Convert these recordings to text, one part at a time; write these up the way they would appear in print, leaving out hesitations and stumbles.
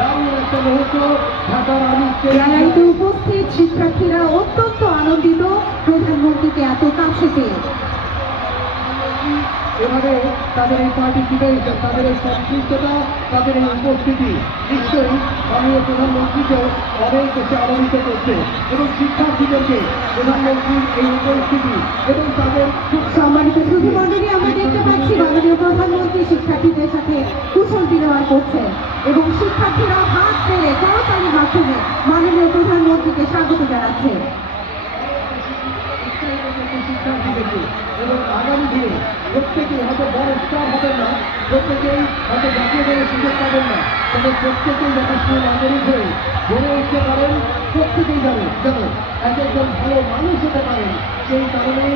দারুণ একটা মুহূর্ত ঢাকার আমি গ্যালারিতে উপস্থিত শিক্ষার্থীরা অত্যন্ত আনন্দিত প্রধানমন্ত্রীকে এত কাছে পেয়ে। এভাবে তাদের এই পার্টিসিপেশন, তাদের এই সম্পৃক্ততা, তাদের এই উপস্থিতি নিশ্চয়ই মাননীয় প্রধানমন্ত্রীকেও অনেক বেশি আলোড়িত করছে এবং শিক্ষার্থীদেরকে প্রধানমন্ত্রীর এই উপস্থিতি এবং তাদের সম্মানিত সুধীমণ্ডলী, আমরা দেখতে পাচ্ছি মাননীয় প্রধানমন্ত্রী শিক্ষার্থীদের সাথে কুশল বিনিময় করছে এবং শিক্ষার্থীরা হাত পেরে করতালির মাধ্যমে মাননীয় প্রধানমন্ত্রীকে স্বাগত জানাচ্ছে। শিক্ষার্থীদেরকে এবং আগামী দিনে প্রত্যেকেই হয়তো বড় স্টার হবেন না, প্রত্যেকেই হয়তো জাতীয় দলের সুযোগ পাবেন না, তবে প্রত্যেকেই যথেষ্ট নাগরিক হয়ে গড়ে উঠতে পারেন, প্রত্যেকেই যেন এক একজন ভালো মানুষ হতে পারেন। সেই কারণে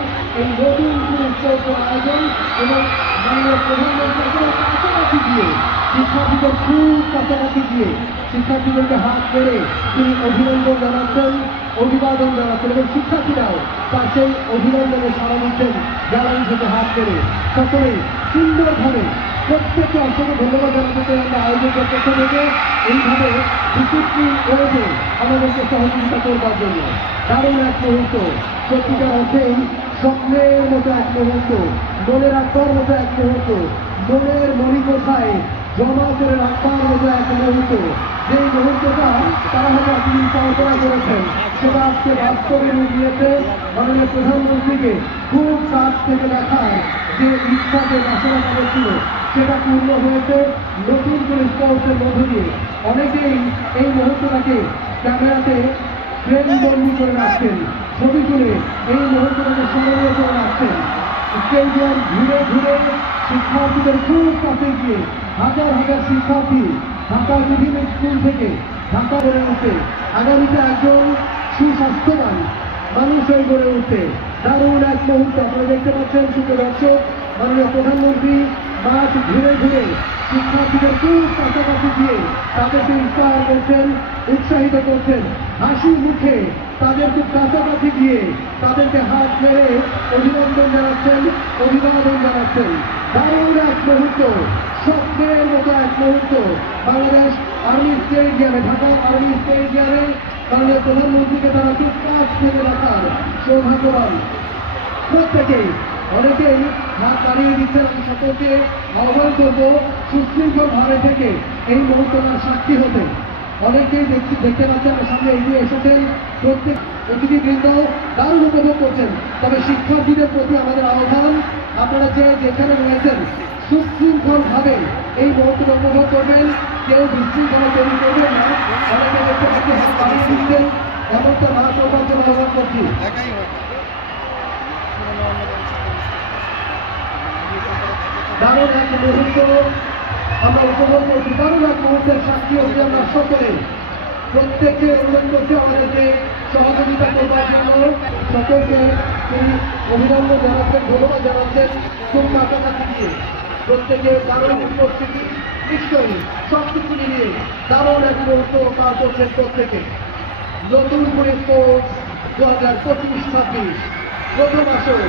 এই নতুন পুরস্কার আয়োজন এবং মাননীয় প্রধানমন্ত্রীর কাছাকাছি গিয়ে শিক্ষার্থীদের খুব কাছাকাছি গিয়ে শিক্ষার্থীদেরকে হাত ধরে তিনি অভিনন্দন জানাচ্ছেন, অভিবাদন জানাচ্ছেন এবং শিক্ষার্থীরাও তার সেই অভিনন্দনে সাড়া দিচ্ছেন গ্যালারি থেকে হাত ধরে। সকলেই সুন্দরভাবে প্রত্যেককে অসংখ্য ধন্যবাদ জানাতে চাই আমরা আয়োজকের পক্ষ থেকে এইভাবে ডিসিপ্লিন ওয়েতে আমাদেরকে সহযোগিতা করবার জন্য। দারুণ এক মুহূর্ত, সত্যিকার অর্থেই স্বপ্নের মতো এক মুহূর্ত, মনে রাখবার মতো এক মুহূর্ত, মনের মণিকোঠায় জমা করে রাখবার মতো এক মুহূর্ত। যেই মুহূর্তটা তারা হয়তো আপনি কল্পনা করেছেন সেটা আজকে বাস্তবে রূপ দিয়েছে। মাননীয় প্রধানমন্ত্রীকে খুব কাছ থেকে দেখার যে ইচ্ছা, যে বাসনা তাদের ছিল, সেটা পূর্ণ হয়েছে নতুন করে স্পোর্টসের মধ্য দিয়ে। অনেকেই এই মুহূর্তটাকে ক্যামেরাতে ফ্রেমবন্দি করে রাখছেন, ছবি তুলে এই মুহূর্তটাকে স্মরণীয় করে রাখছেন। স্টেডিয়াম ঘুরে ঘুরে শিক্ষার্থীদের খুব কাছে গিয়ে হাজার হাজার শিক্ষার্থী ঢাকার বিভিন্ন স্কুল থেকে ঢাকা গড়ে উঠতে, আগামীতে একজন সুস্বাস্থ্যবান মানুষ হয়ে গড়ে উঠতে দারুণ এক মুহূর্ত আপনারা দেখতে পাচ্ছেন। সুপ্রিয় দর্শক, মাননীয় প্রধানমন্ত্রী মাঠ ঘুরে ঘুরে শিক্ষার্থীদের খুব কাছাকাছি গিয়ে তাদেরকে ইন্সপায়ার করছেন, উৎসাহিত করছেন, হাসি মুখে তাদের খুব কাছাকাছি গিয়ে তাদেরকে হাত ধরে অভিনন্দন জানাচ্ছেন, অভিবাদন জানাচ্ছেন। দারুণ এক মুহূর্ত, স্বপ্নের মতো এক মুহূর্ত। বাংলাদেশ আর্মি স্টেডিয়ামে, ঢাকা আর্মি স্টেডিয়ামে মাননীয় প্রধানমন্ত্রীকে তারা খুব কাছ থেকে দেখার সৌভাগ্যবান প্রত্যেকেই। অনেকেই হাত বাড়িয়ে দিচ্ছেন। আমি সকলকে আহ্বান করবো সুশৃঙ্খল ভাবে থেকে এই মুহূর্তটার সাক্ষী হতে। অনেকেই দেখতে পাচ্ছেন আমার সামনে এগিয়ে এসেছেন, প্রত্যেক অতিথিবৃন্দ দারুণ উপভোগ করছেন। তবে শিক্ষার্থীদের প্রতি আমাদের আহ্বান, আপনারা যে যেখানে রয়েছেন সুশৃঙ্খল ভাবে এই মুহূর্তটা উপভোগ করবেন, কেউ বিশৃঙ্খলা তৈরি করবেন না। অনেকে দেখতে পাচ্ছেন হাত বাড়িয়ে দিচ্ছেন, এমনটা না করবার জন্য আহ্বান করছি। দারুণ এক মুহূর্ত আমরা উপভোগ করছি, দারুণ এক মুহূর্তের সাক্ষী হচ্ছি আমরা সকলে। প্রত্যেককে অনুরোধ করছি আমাদেরকে সহযোগিতা করবার জন্য। সকলকে তিনি অভিনন্দন জানাচ্ছেন, ধন্যবাদ জানাচ্ছেন খুব কাছাকাছি গিয়ে। প্রত্যেকে দারুণ উপস্থিতি, নিশ্চয়ই সব কিছু মিলিয়ে দারুণ এক মুহূর্ত পার করছেন প্রত্যেকে। নতুন করে স্পোর্টস 2025-26 প্রথম আসর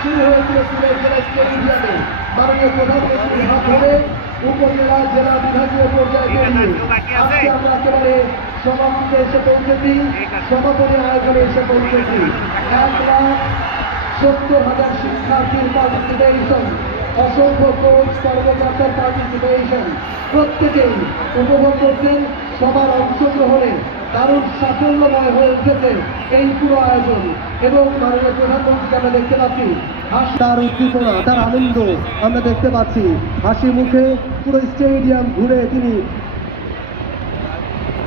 শুরু হয়েছিল সিলেট জেলা স্টেডিয়ামে। মাননীয় প্রধানমন্ত্রীর হাত ধরে উপজেলা, জেলা, বিভাগীয় পর্যায়ে আজকে আমরা একেবারে সমাপ্তিতে এসে পৌঁছেছি, সমাপনী আয়োজনে এসে পৌঁছেছি। 1,70,000 শিক্ষার্থীর পার্টিসিপেশন, অসংখ্য কোচ কর্মকর্তার পার্টিসিপেশন, প্রত্যেকেই উপভোগ করছেন। সবার অংশগ্রহণে দারুণ সাফল্যময় হয়ে উঠেছে এই পুরো আয়োজন এবং মাননীয় প্রধানমন্ত্রীকে আমরা দেখতে পাচ্ছি তার উদ্দীপনা, তার আনন্দ আমরা দেখতে পাচ্ছি। হাসি মুখে পুরো স্টেডিয়াম ঘুরে তিনি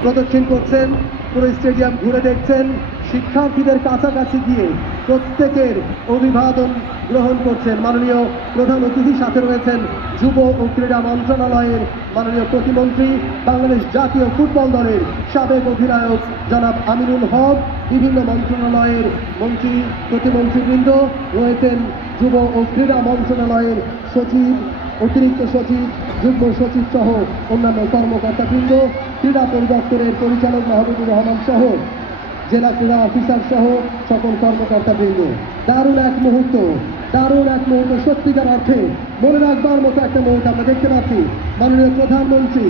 প্রদক্ষিণ করছেন, পুরো স্টেডিয়াম ঘুরে দেখছেন, শিক্ষার্থীদের কাছাকাছি গিয়ে প্রত্যেকের অভিবাদন গ্রহণ করছেন। মাননীয় প্রধান অতিথির সাথে রয়েছেন যুব ও ক্রীড়া মন্ত্রণালয়ের মাননীয় প্রতিমন্ত্রী, বাংলাদেশ জাতীয় ফুটবল দলের সাবেক অধিনায়ক জনাব আমিনুল হক, বিভিন্ন মন্ত্রণালয়ের মন্ত্রী, প্রতিমন্ত্রীবৃন্দ রয়েছেন, যুব ও ক্রীড়া মন্ত্রণালয়ের সচিব, অতিরিক্ত সচিব, যুগ্ম সচিব সহ অন্যান্য কর্মকর্তাবৃন্দ, ক্রীড়া পরিদপ্তরের পরিচালক মাহবুবুর রহমান সহ জেলা ক্রীড়া অফিসার সহ সকল কর্মকর্তাবৃন্দ। দারুণ এক মুহূর্ত, দারুণ এক মুহূর্ত, সত্যিকার অর্থে মনে রাখবার মতো একটা মুহূর্ত আমরা দেখতে পাচ্ছি। মাননীয় প্রধানমন্ত্রী